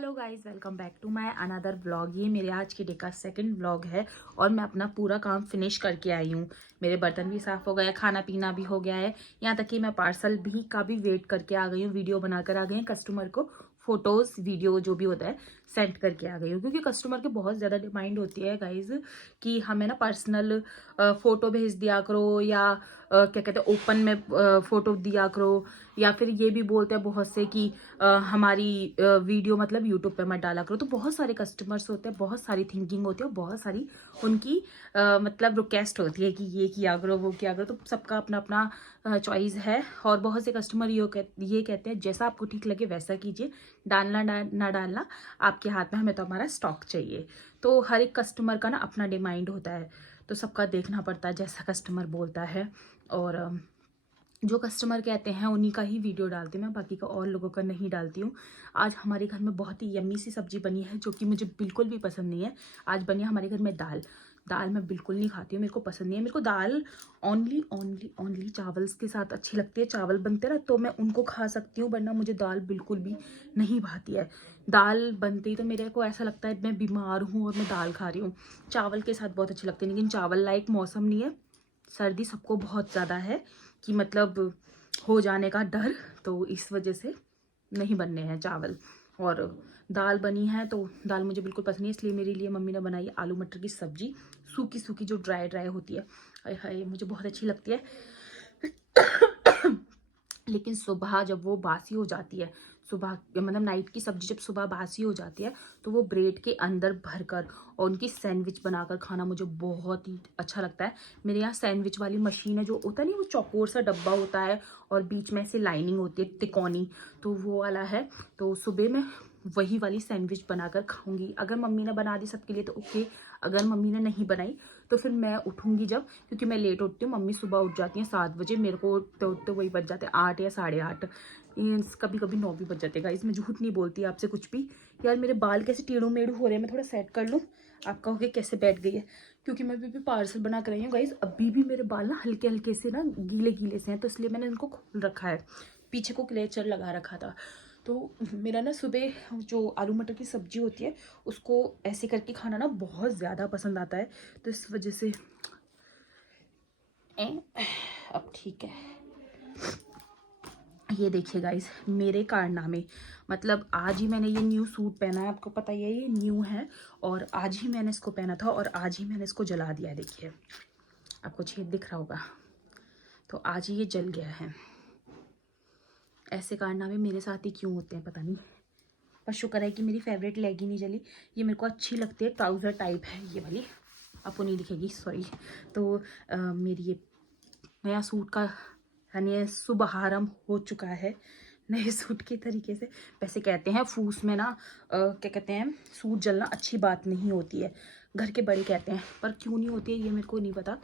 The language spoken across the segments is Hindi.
Hello guys, welcome back to my another vlog. ये मेरे आज के डे का सेकंड व्लॉग है और मैं अपना पूरा काम फिनिश करके आई हूँ। मेरे बर्तन भी साफ हो गए, खाना पीना भी हो गया है, यहाँ तक कि मैं पार्सल भी का भी वेट करके आ गई हूँ। वीडियो बनाकर आ गई हूँ, कस्टमर को फोटोज वीडियो जो भी होता है सेंड करके आ गई हूँ, क्योंकि कस्टमर की बहुत ज़्यादा डिमांड होती है गाइज कि हमें ना पर्सनल फ़ोटो भेज दिया करो या क्या कहते हैं ओपन में फ़ोटो दिया करो, या फिर ये भी बोलते हैं बहुत से कि हमारी वीडियो मतलब यूट्यूब पे मत डाला करो। तो बहुत सारे कस्टमर्स होते हैं, बहुत सारी थिंकिंग होती है, बहुत सारी उनकी मतलब रिक्वेस्ट होती है कि ये किया करो वो किया करो। तो सबका अपना अपना चॉइस है और बहुत से कस्टमर ये कहते हैं जैसा आपको ठीक लगे वैसा कीजिए, डालना ना डालना आपके हाथ में, हमें तो हमारा स्टॉक चाहिए। तो हर एक कस्टमर का ना अपना डिमांड होता है, तो सबका देखना पड़ता है जैसा कस्टमर बोलता है। और जो कस्टमर कहते हैं उन्हीं का ही वीडियो डालती हूँ मैं, बाकी का और लोगों का नहीं डालती हूँ। आज हमारे घर में बहुत ही यम्मी सी सब्जी बनी है जो कि मुझे बिल्कुल भी पसंद नहीं है। आज बनी है हमारे घर में दाल। दाल मैं बिल्कुल नहीं खाती हूँ, मेरे को पसंद नहीं है। मेरे को दाल ओनली ओनली ओनली चावल के साथ अच्छी लगती है। चावल बनते ना तो मैं उनको खा सकती हूँ, वरना मुझे दाल बिल्कुल भी नहीं भाती है। दाल बनती तो मेरे को ऐसा लगता है मैं बीमार हूँ और मैं दाल खा रही हूँ। चावल के साथ बहुत अच्छी लगती है, लेकिन चावल लाइक मौसम नहीं है, सर्दी सबको बहुत ज़्यादा है कि मतलब हो जाने का डर, तो इस वजह से नहीं बनने हैं चावल। और दाल बनी है तो दाल मुझे बिल्कुल पसंद नहीं, इसलिए मेरे लिए मम्मी ने बनाई आलू मटर की सब्जी, सूखी सूखी जो ड्राई ड्राई होती है। हाय हाय, मुझे बहुत अच्छी लगती है। लेकिन सुबह जब वो बासी हो जाती है, सुबह मतलब नाइट की सब्जी जब सुबह बासी हो जाती है तो वो ब्रेड के अंदर भरकर और उनकी सैंडविच बनाकर खाना मुझे बहुत ही अच्छा लगता है। मेरे यहाँ सैंडविच वाली मशीन है, जो होता नहीं वो चौकोर सा डब्बा होता है और बीच में से लाइनिंग होती है तिकोनी, तो वो वाला है। तो सुबह मैं वही वाली सैंडविच बनाकर खाऊंगी। अगर मम्मी ने बना दी सबके लिए तो ओके, अगर मम्मी ने नहीं बनाई तो फिर मैं उठूंगी जब, क्योंकि मैं लेट उठती हूँ। मम्मी सुबह उठ जाती हैं 7 बजे, मेरे को उठते उठते वही बज जाते हैं 8 या 8:30, कभी कभी 9 भी बज जाते हैं गाइस। मैं झूठ नहीं बोलती आपसे कुछ भी। यार मेरे बाल कैसे टेढ़ू मेढ़ू हो रहे हैं, मैं थोड़ा सेट कर लूँ। आप कहोगे कैसे बैठ गई है, क्योंकि मैं अभी भी पार्सल बना कर आई हूँ गाइस। अभी भी मेरे बाल ना हल्के हल्के से ना गीले गीले से हैं, तो इसलिए मैंने इनको खोल रखा है, पीछे को क्लेचर लगा रखा था। तो मेरा ना सुबह जो आलू मटर की सब्जी होती है उसको ऐसे करके खाना ना बहुत ज़्यादा पसंद आता है, तो इस वजह से अब ठीक है। ये देखिए गाइस मेरे कारनामे, मतलब आज ही मैंने ये न्यू सूट पहना है, आपको पता ही है ये न्यू है, और आज ही मैंने इसको पहना था और आज ही मैंने इसको जला दिया। देखिए आपको छेद दिख रहा होगा, तो आज ही ये जल गया है। ऐसे कारनामे मेरे साथ ही क्यों होते हैं पता नहीं, पर शुक्र है कि मेरी फेवरेट लेगी नहीं जली। ये मेरे को अच्छी लगती है, ट्राउज़र टाइप है ये वाली, आपको नहीं दिखेगी सॉरी। तो मेरी ये नया सूट का यानी शुभारंभ हो चुका है नए सूट के तरीके से। वैसे कहते हैं फूस में ना क्या कहते हैं, सूट जलना अच्छी बात नहीं होती है, घर के बड़े कहते हैं, पर क्यों नहीं होती है ये मेरे को नहीं पता।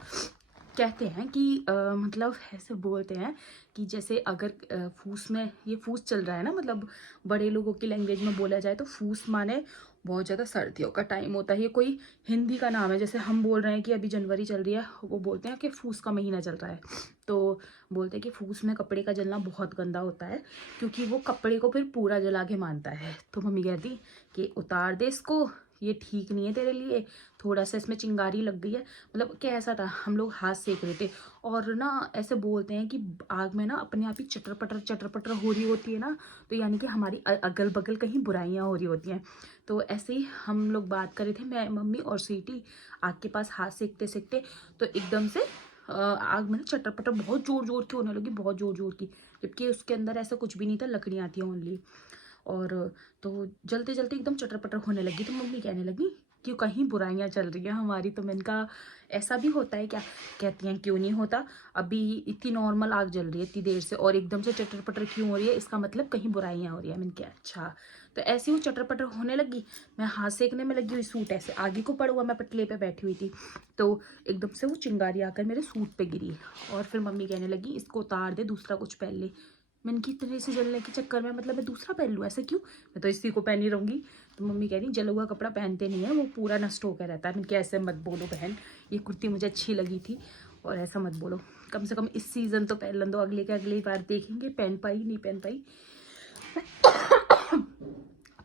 कहते हैं कि मतलब ऐसे बोलते हैं कि जैसे अगर फूस में, ये फूस चल रहा है ना, मतलब बड़े लोगों की लैंग्वेज में बोला जाए तो फूस माने बहुत ज़्यादा सर्दियों का टाइम होता है। ये कोई हिंदी का नाम है, जैसे हम बोल रहे हैं कि अभी जनवरी चल रही है, वो बोलते हैं कि फूस का महीना चल रहा है। तो बोलते हैं कि फूस में कपड़े का जलना बहुत गंदा होता है, क्योंकि वो कपड़े को फिर पूरा जला के मानता है। तो मम्मी कहती कि उतार दे इसको, ये ठीक नहीं है तेरे लिए, थोड़ा सा इसमें चिंगारी लग गई है। मतलब कैसा था, हम लोग हाथ सेक रहे थे और ना ऐसे बोलते हैं कि आग में ना अपने आप ही चटर पटर हो रही होती है ना, तो यानी कि हमारी अगल बगल कहीं बुराइयां हो रही होती हैं। तो ऐसे ही हम लोग बात कर रहे थे, मैं मम्मी और स्वीटी आग के पास हाथ सेकते सेकते, तो एकदम से आग में ना चटर पटर बहुत जोर जोर की होने लगी, बहुत जोर जोर की, जबकि उसके अंदर ऐसा कुछ भी नहीं था, लकड़ियाँ थी ओनली। और तो जलते जलते एकदम चटर पटर होने लगी, तो मम्मी कहने लगी कि कहीं बुराइयां चल रही हैं हमारी। तो मैंने कहा ऐसा भी होता है क्या? कहती हैं क्यों नहीं होता, अभी इतनी नॉर्मल आग जल रही है इतनी देर से और एकदम से चटर पटर क्यों हो रही है, इसका मतलब कहीं बुराइयां हो रही है। मैंने कहा अच्छा। तो ऐसे ही वो चटर पटर होने लगी, मैं हाथ सेकने में लगी हुई, सूट ऐसे आगे को पड़ा हुआ, मैं पटले पे बैठी हुई थी, तो एकदम से वो चिंगारी आकर मेरे सूट पे गिरी और फिर मम्मी कहने लगी इसको उतार दे, दूसरा कुछ पहन ले। मैंने कि इतने से जलने के चक्कर में मतलब मैं दूसरा पहन लूँ, ऐसे क्यों, मैं तो इसी को पहनी रहूँगी। तो मम्मी कह रही जला हुआ कपड़ा पहनते नहीं है, वो पूरा नष्ट होकर रहता है। मैंने क्या, ऐसे मत बोलो बहन, ये कुर्ती मुझे अच्छी लगी थी और ऐसा मत बोलो, कम से कम इस सीज़न तो पहन दो, अगले के अगली बार देखेंगे पहन पाई नहीं पहन पाई।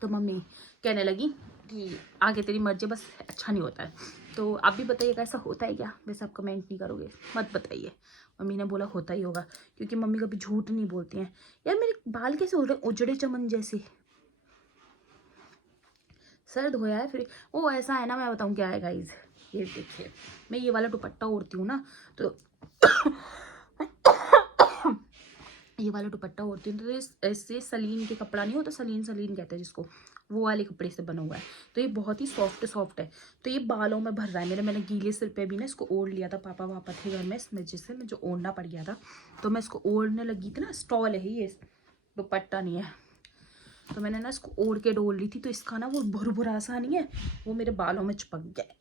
तो मम्मी कहने लगी कि आगे तेरी मर्जी, बस अच्छा नहीं होता है। तो आप भी बताइएगा ऐसा होता है क्या? वैसे आप कमेंट नहीं करोगे, मत बताइए। मम्मी ने बोला होता ही होगा, क्योंकि मम्मी कभी झूठ नहीं बोलती हैं। यार मेरे बाल कैसे हो रहे हैं उजड़े चमन जैसे। सर धोया है फिर वो ऐसा है ना, मैं बताऊँ क्या है गाइज, ये देखिए मैं ये वाला दुपट्टा ओढ़ती हूँ ना, तो ये वाला दुपट्टा ओढ़ती हूँ तो इससे सलीन के कपड़ा नहीं होता, सलीन कहते हैं जिसको, वो वाले कपड़े से बना हुआ है। तो ये बहुत ही सॉफ्ट है। तो ये बालों में भर रहा है मेरे। मैंने गीले सिर पे भी ना इसको ओढ़ लिया था, पापा वापा थे घर में, इसमें जिससे मुझे ओढ़ना पड़ गया था, तो मैं इसको ओढ़ने लगी थी ना। स्टॉल है ये, दुपट्टा नहीं है। तो मैंने ना इसको ओढ़ के डोल ली थी, तो इसका ना वो भुरभुरा सा नहीं है, वो मेरे बालों में चिपक गया।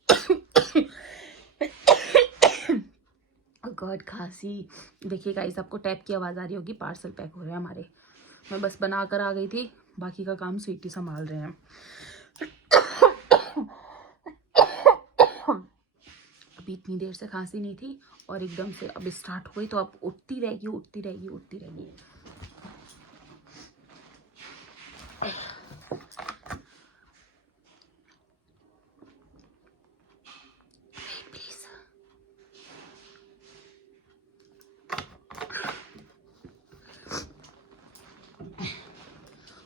गॉड खांसी। देखिए गाइस आपको टैप की आवाज़ आ रही होगी, पार्सल पैक हो रहे हैं हमारे। मैं बस बना कर आ गई थी, बाकी का काम स्वीटी संभाल रहे हैं। अभी इतनी देर से खांसी नहीं थी और एकदम से अब स्टार्ट हो गई, तो अब उठती रहेगी।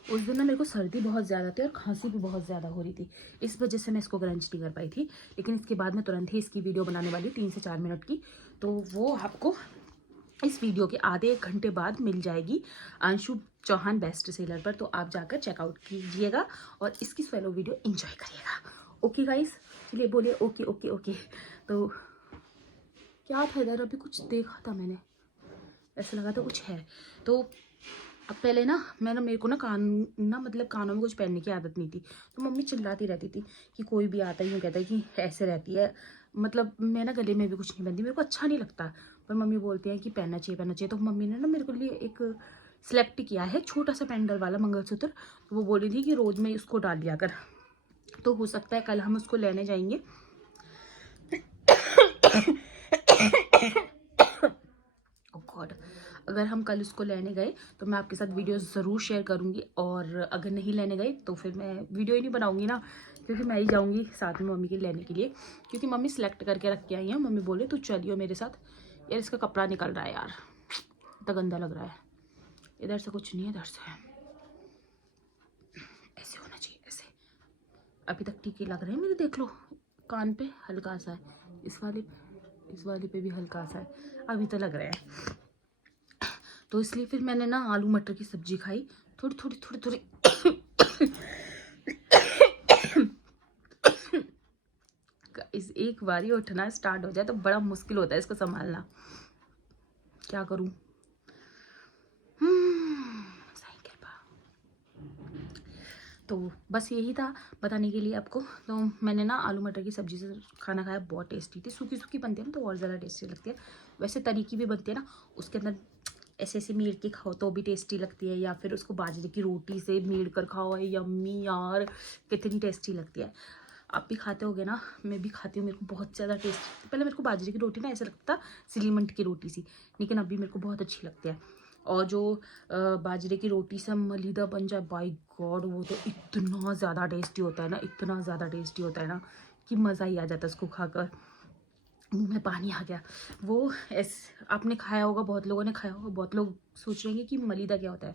उस दिन ना मेरे को सर्दी बहुत ज़्यादा थी और खांसी भी बहुत ज़्यादा हो रही थी, इस वजह से मैं इसको क्रंच नहीं कर पाई थी। लेकिन इसके बाद मैं तुरंत ही इसकी वीडियो बनाने वाली हूँ 3 से 4 मिनट की, तो वो आपको इस वीडियो के आधे 1 घंटे बाद मिल जाएगी अंशु चौहान बेस्ट सेलर पर। तो आप जाकर चेकआउट कीजिएगा और इसकी सोलो वीडियो एंजॉय करिएगा। ओके गाइस, चलिए बोलिए ओके ओके ओके। तो क्या था इधर, अभी कुछ देखा था मैंने, ऐसा लगा था कुछ है। तो अब पहले ना मेरे को ना मतलब कानों में कुछ पहनने की आदत नहीं थी, तो मम्मी चिल्लाती रहती थी कि कोई भी आता ही यूँ कहता है कि ऐसे रहती है। मतलब मैं ना गले में भी कुछ नहीं पहनती, मेरे को अच्छा नहीं लगता, पर मम्मी बोलती हैं कि पहनना चाहिए। तो मम्मी ने ना मेरे को लिए एक सिलेक्ट किया है, छोटा सा पेंडल वाला मंगलसूत्र। तो वो बोली थी कि रोज़ में इसको डाल लिया कर, तो हो सकता है कल हम उसको लेने जाएंगे। गॉड, अगर हम कल उसको लेने गए तो मैं आपके साथ वीडियो ज़रूर शेयर करूंगी, और अगर नहीं लेने गए तो फिर मैं वीडियो ही नहीं बनाऊंगी ना, क्योंकि मैं ही जाऊंगी साथ में मम्मी के लेने के लिए, क्योंकि मम्मी सिलेक्ट करके रख के आई हैं। मम्मी बोले तू चलियो मेरे साथ। यार इसका कपड़ा निकल रहा है यार, इतना गंदा लग रहा है। इधर से कुछ नहीं है, इधर से है, ऐसे होना चाहिए, ऐसे। अभी तक टीके लग रहे हैं मेरे, देख लो कान पे हल्का सा है, इस वाले पे भी हल्का सा है, अभी तो लग रहा है। तो इसलिए फिर मैंने ना आलू मटर की सब्जी खाई, थोड़ी। इस एक बार ही उठना स्टार्ट हो जाए तो बड़ा मुश्किल होता है इसको संभालना, क्या करूं। सही कृपा। तो बस यही था बताने के लिए आपको। तो मैंने ना आलू मटर की सब्जी से खाना खाया, बहुत टेस्टी थी। सूखी बनती है ना तो और ज़्यादा टेस्टी लगती है। वैसे तरी की भी बनती है ना, उसके अंदर ऐसे मीड़ के खाओ तो भी टेस्टी लगती है, या फिर उसको बाजरे की रोटी से मीड़ कर खाओ, यम्मी यार कितनी टेस्टी लगती है। आप भी खाते होगे ना, मैं भी खाती हूँ, मेरे को बहुत ज़्यादा टेस्ट। पहले मेरे को बाजरे की रोटी ना ऐसा लगता था सीलीमंट की रोटी सी, लेकिन अभी मेरे को बहुत अच्छी लगती है। और जो बाजरे की रोटी से मलीदा बन जाए, बाय गॉड वो तो इतना ज़्यादा टेस्टी होता है ना, इतना ज़्यादा टेस्टी होता है ना कि मज़ा ही आ जाता है उसको खाकर। मुँह में पानी आ गया। वो आपने खाया होगा, बहुत लोगों ने खाया होगा, बहुत लोग सोच रहे हैं कि मलीदा क्या होता है।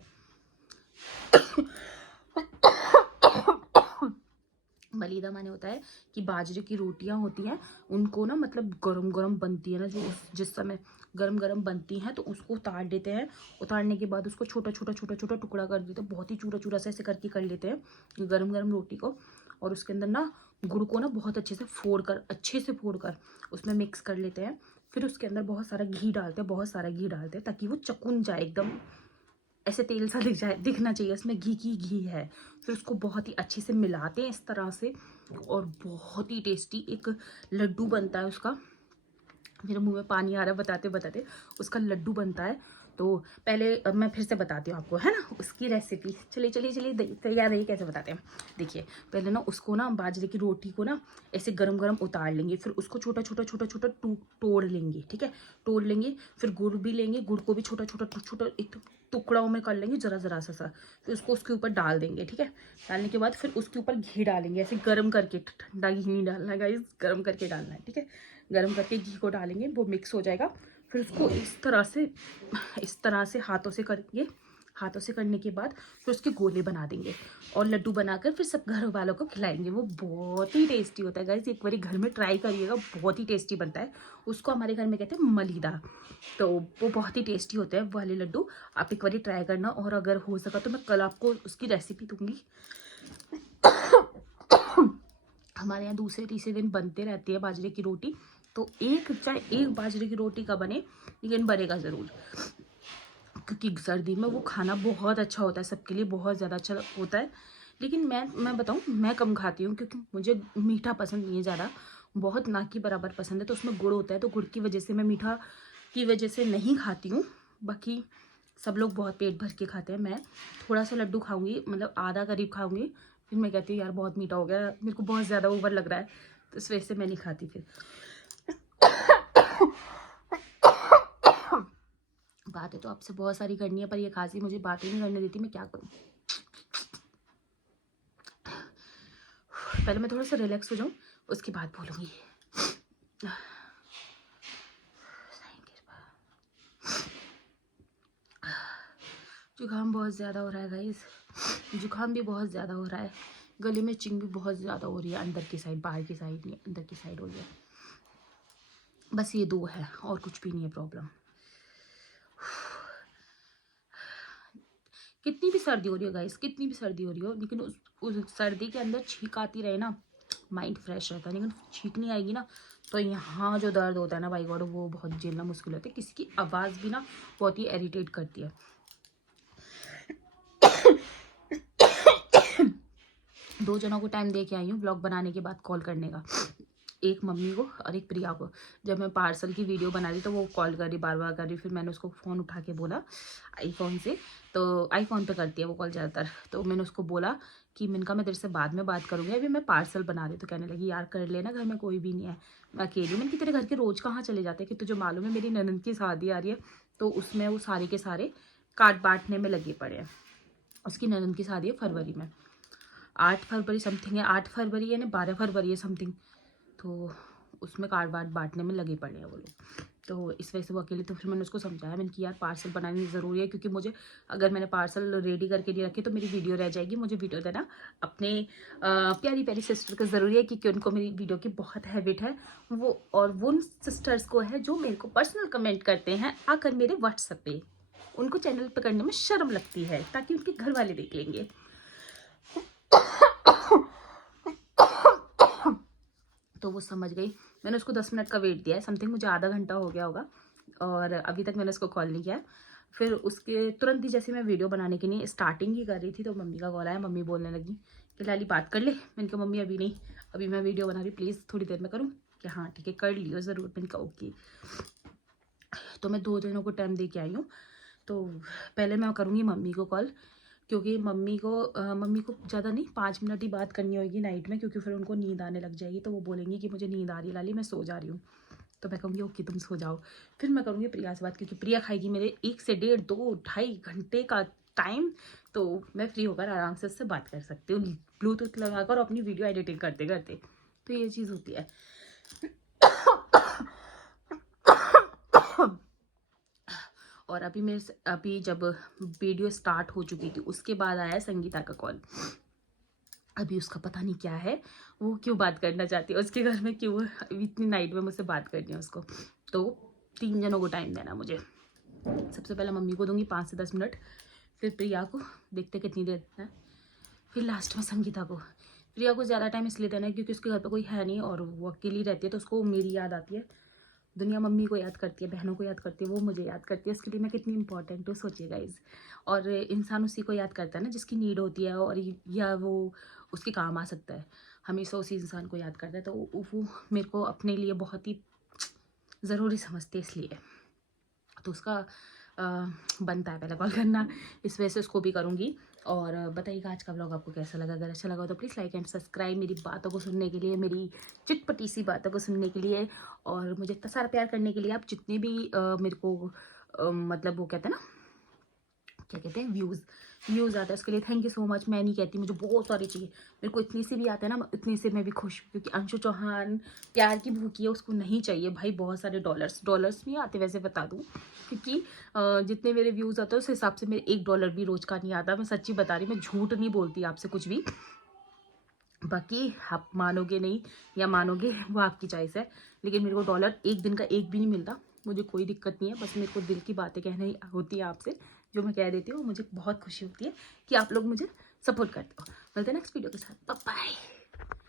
मलीदा माने होता है कि बाजरे की रोटियां होती हैं, उनको ना मतलब गरम बनती है ना, जो जिस समय गरम बनती हैं तो उसको उतार देते हैं। उतारने के बाद उसको छोटा छोटा टुकड़ा कर देते हैं, बहुत ही चूरा से ऐसे करके कर लेते हैं गरम रोटी को। और उसके अंदर ना गुड़ को ना बहुत अच्छे से फोड़ कर उसमें मिक्स कर लेते हैं। फिर उसके अंदर बहुत सारा घी डालते हैं ताकि वो चकुन जाए एकदम, ऐसे तेल सा दिखना चाहिए उसमें घी है। फिर उसको बहुत ही अच्छे से मिलाते हैं इस तरह से, और बहुत ही टेस्टी एक लड्डू बनता है उसका। मेरे मुंह में पानी आ रहा है बताते उसका लड्डू बनता है। तो पहले मैं फिर से बताती हूँ आपको, है ना, उसकी रेसिपी। चलिए चलिए चलिए, तैयार है, कैसे बताते हैं। देखिए पहले ना उसको ना बाजरे की रोटी को ना ऐसे गरम गरम उतार लेंगे, फिर उसको छोटा छोटा छोटा छोटा तोड़ लेंगे, ठीक है, तोड़ लेंगे। फिर गुड़ भी लेंगे, गुड़ को भी छोटा छोटा छोटा एक टुकड़ों में कर लेंगे, जरा जरा सा। फिर उसको उसके ऊपर डाल देंगे, ठीक है। डालने के बाद फिर उसके ऊपर घी डालेंगे, ऐसे गर्म करके, ठंडा घी नहीं डालना है गाइस, गर्म करके डालना है, ठीक है। गर्म करके घी को डालेंगे, वो मिक्स हो जाएगा। फिर उसको इस तरह से हाथों से करेंगे। हाथों से करने के बाद फिर उसके गोले बना देंगे और लड्डू बनाकर फिर सब घर वालों को खिलाएंगे। वो बहुत ही टेस्टी होता है गाइस, एक बार घर में ट्राई करिएगा, बहुत ही टेस्टी बनता है। उसको हमारे घर में कहते हैं मलीदा। तो वो बहुत ही टेस्टी होते हैं वाले लड्डू, आप एक बार ट्राई करना। और अगर हो सका तो मैं कल आपको उसकी रेसिपी दूंगी। हमारे यहाँ दूसरे तीसरे दिन बनते रहती है बाजरे की रोटी। तो चाहे एक बाजरे की रोटी का बने, लेकिन बनेगा ज़रूर, क्योंकि सर्दी में वो खाना बहुत अच्छा होता है, सबके लिए बहुत ज़्यादा अच्छा होता है। लेकिन मैं बताऊँ, मैं कम खाती हूँ क्योंकि मुझे मीठा पसंद नहीं है ज़्यादा, बहुत ना के बराबर पसंद है। तो उसमें गुड़ होता है, तो गुड़ की वजह से मैं मीठा की वजह से नहीं खाती हूँ। बाकी सब लोग बहुत पेट भर के खाते हैं, मैं थोड़ा सा लड्डू खाऊंगी, मतलब आधा करीब खाऊंगी। फिर मैं कहती हूँ यार बहुत मीठा हो गया, मेरे को बहुत ज़्यादा ओवर लग रहा है, तो इस वजह से मैं नहीं खाती। फिर बातें तो आपसे बहुत सारी करनी है, पर ये खांसी मुझे बातें नहीं करने देती, मैं क्या करूँ। पहले मैं थोड़ा सा रिलैक्स हो जाऊँ, उसके बाद बोलूँगी। जुकाम बहुत ज़्यादा हो रहा है गाइस, जुकाम भी बहुत ज़्यादा हो रहा है, गले में चिंग भी बहुत ज़्यादा हो रही है, अंदर की साइड, बाहर की साइड नहीं, अंदर की साइड हो रही है। बस ये दो है, और कुछ भी नहीं है प्रॉब्लम। कितनी भी सर्दी हो रही हो गाइस, कितनी भी सर्दी हो रही हो, लेकिन उस सर्दी के अंदर छींक आती रहे ना, माइंड फ्रेश रहता है। लेकिन छींक नहीं आएगी ना, तो यहाँ जो दर्द होता है ना भाई गॉड, वो बहुत झेलना मुश्किल होता है। किसी की आवाज़ भी ना बहुत ही इरिटेट करती है। 2 जनों को टाइम दे के आई हूँ ब्लॉग बनाने के बाद कॉल करने का, एक मम्मी को और एक प्रिया को। जब मैं पार्सल की वीडियो बना रही तो वो कॉल कर रही, बार बार कर रही। फिर मैंने उसको फ़ोन उठा के बोला आईफोन से, तो आईफोन पे करती है वो कॉल ज़्यादातर। तो मैंने उसको बोला कि मैं तेरे से बाद में बात करूँगी, अभी मैं पार्सल बना रही। तो कहने लगी यार कर लेना, घर में कोई भी नहीं है, मैं अकेली हूँ। मैंने कि तेरे घर के रोज़ कहाँ चले जाते हैं, कि तुझे मालूम है मेरी ननद की शादी आ रही है, तो उसमें वो सारे के सारे कार्ड बांटने में लगे पड़े हैं। उसकी ननद की शादी है फरवरी में, 8 फरवरी समथिंग है, 8 फरवरी यानी 12 फरवरी है समथिंग। तो उसमें कार्ड वार्ड बांटने में लगे पड़े हैं वो लोग, तो इस वजह से वो अकेले। तो फिर मैंने उसको समझाया, मैंने कि यार पार्सल बनानी ज़रूरी है, क्योंकि मुझे अगर मैंने पार्सल रेडी करके नहीं रखे तो मेरी वीडियो रह जाएगी। मुझे वीडियो देना अपने प्यारी प्यारी सिस्टर को ज़रूरी है, क्योंकि उनको मेरी वीडियो की बहुत हैबिट है वो, और वो उन सिस्टर्स को है जो मेरे को पर्सनल कमेंट करते हैं आकर मेरे व्हाट्सएप पे। उनको चैनल पर करने में शर्म लगती है, ताकि उनके घर वाले देख लेंगे। तो वो समझ गई। मैंने उसको 10 मिनट का वेट दिया है समथिंग, मुझे आधा घंटा हो गया होगा, और अभी तक मैंने उसको कॉल नहीं किया। फिर उसके तुरंत ही जैसे मैं वीडियो बनाने के लिए स्टार्टिंग ही कर रही थी, तो मम्मी का कॉल आया। मम्मी बोलने लगी कि लाली बात कर ले। मैंने कहा मम्मी अभी नहीं, अभी मैं वीडियो बना रही, प्लीज़ थोड़ी देर में करूँ। कि हाँ ठीक है कर लियो ज़रूर। मैंने कहा ओके। तो मैं 2 दिनों को टाइम दे के आई हूँ। तो पहले मैं करूँगी मम्मी को कॉल, क्योंकि मम्मी को ज़्यादा नहीं 5 मिनट ही बात करनी होगी नाइट में, क्योंकि फिर उनको नींद आने लग जाएगी। तो वो बोलेंगी कि मुझे नींद आ रही है लाली, मैं सो जा रही हूँ। तो मैं कहूँगी ओके तुम सो जाओ। फिर मैं करूँगी प्रिया से बात, क्योंकि प्रिया खाएगी मेरे 1 से 1.5 2 ढाई घंटे का टाइम। तो मैं फ्री होकर आराम से उससे बात कर सकती हूँ, ब्लूटूथ लगाकर अपनी वीडियो एडिटिंग करते करते। तो ये चीज़ होती है। और अभी जब वीडियो स्टार्ट हो चुकी थी उसके बाद आया संगीता का कॉल। अभी उसका पता नहीं क्या है, वो क्यों बात करना चाहती है, उसके घर में क्यों इतनी नाइट में मुझसे बात करनी है उसको। तो 3 जनों को टाइम देना मुझे। सबसे पहले मम्मी को दूंगी 5 से 10 मिनट, फिर प्रिया को, देखते कितनी देर देना है, फिर लास्ट में संगीता को। प्रिया को ज़्यादा टाइम इसलिए देना है क्योंकि उसके घर पर कोई है नहीं और वो अकेली रहती है, तो उसको मेरी याद आती है। दुनिया मम्मी को याद करती है, बहनों को याद करती है, वो मुझे याद करती है। उसके लिए मैं कितनी इंपॉर्टेंट हूँ सोचिए गाइज। और इंसान उसी को याद करता है ना जिसकी नीड होती है, और या वो उसके काम आ सकता है, हमेशा उसी इंसान को याद करता है। तो वो मेरे को अपने लिए बहुत ही ज़रूरी समझते हैं, इसलिए। तो उसका बनता है पहले कॉल करना, इस वजह से उसको भी करूँगी। और बताइएगा आज का व्लॉग आपको कैसा लगा। अगर अच्छा लगा तो प्लीज़ लाइक एंड सब्सक्राइब, मेरी बातों को सुनने के लिए, मेरी चिटपटी सी बातों को सुनने के लिए, और मुझे इतना सारा प्यार करने के लिए। आप जितने भी मेरे को मतलब वो कहते हैं ना, क्या कहते हैं, व्यूज़ आता है, उसके लिए थैंक यू सो मच। मैं नहीं कहती, मुझे बहुत सारी चाहिए, मेरे को इतनी सी भी आते हैं ना, इतनी से मैं भी खुश हूँ। क्योंकि अंशु चौहान प्यार की भूखी है, उसको नहीं चाहिए भाई बहुत सारे डॉलर्स नहीं आते वैसे, बता दूँ। क्योंकि जितने मेरे व्यूज़ आते हैं उस हिसाब से मेरे $1 भी रोज़ का नहीं आता। मैं सच्ची बता रही, मैं झूठ नहीं बोलती आपसे कुछ भी। बाकी आप मानोगे नहीं या मानोगे, वो आपकी चॉइस है। लेकिन मेरे को डॉलर एक दिन का एक भी नहीं मिलता, मुझे कोई दिक्कत नहीं है। बस मेरे को दिल की बातें कहनी होती है आपसे, जो मैं कह देती हूँ। मुझे बहुत खुशी होती है कि आप लोग मुझे सपोर्ट करते हो। मिलते हैं नेक्स्ट वीडियो के साथ, बाय बाय।